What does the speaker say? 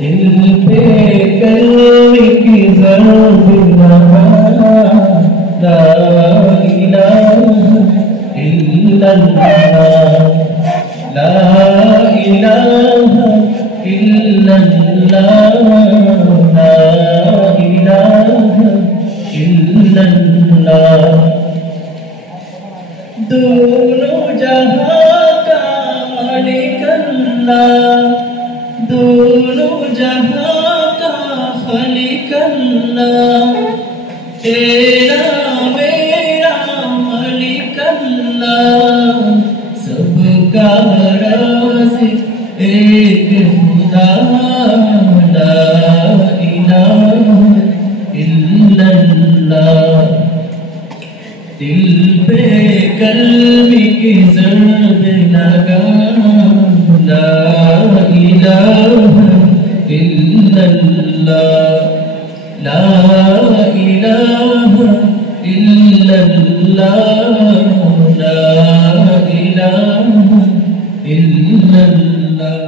دل پہ کلمی کی ضرب لگا لا الہ الا اللہ لا الہ الا اللہ لا الہ الا اللہ دونوں جہاں کا مالک اللہ دونوں جہاں کا خالق اللہ تیرا میرا مالک اللہ سب کا رازق ایک خدا لا الہ الا اللہ دل پہ کلمی کی ضرب لگا لا الہ الا اللہ لا الہ الا اللہ لا الہ الا اللہ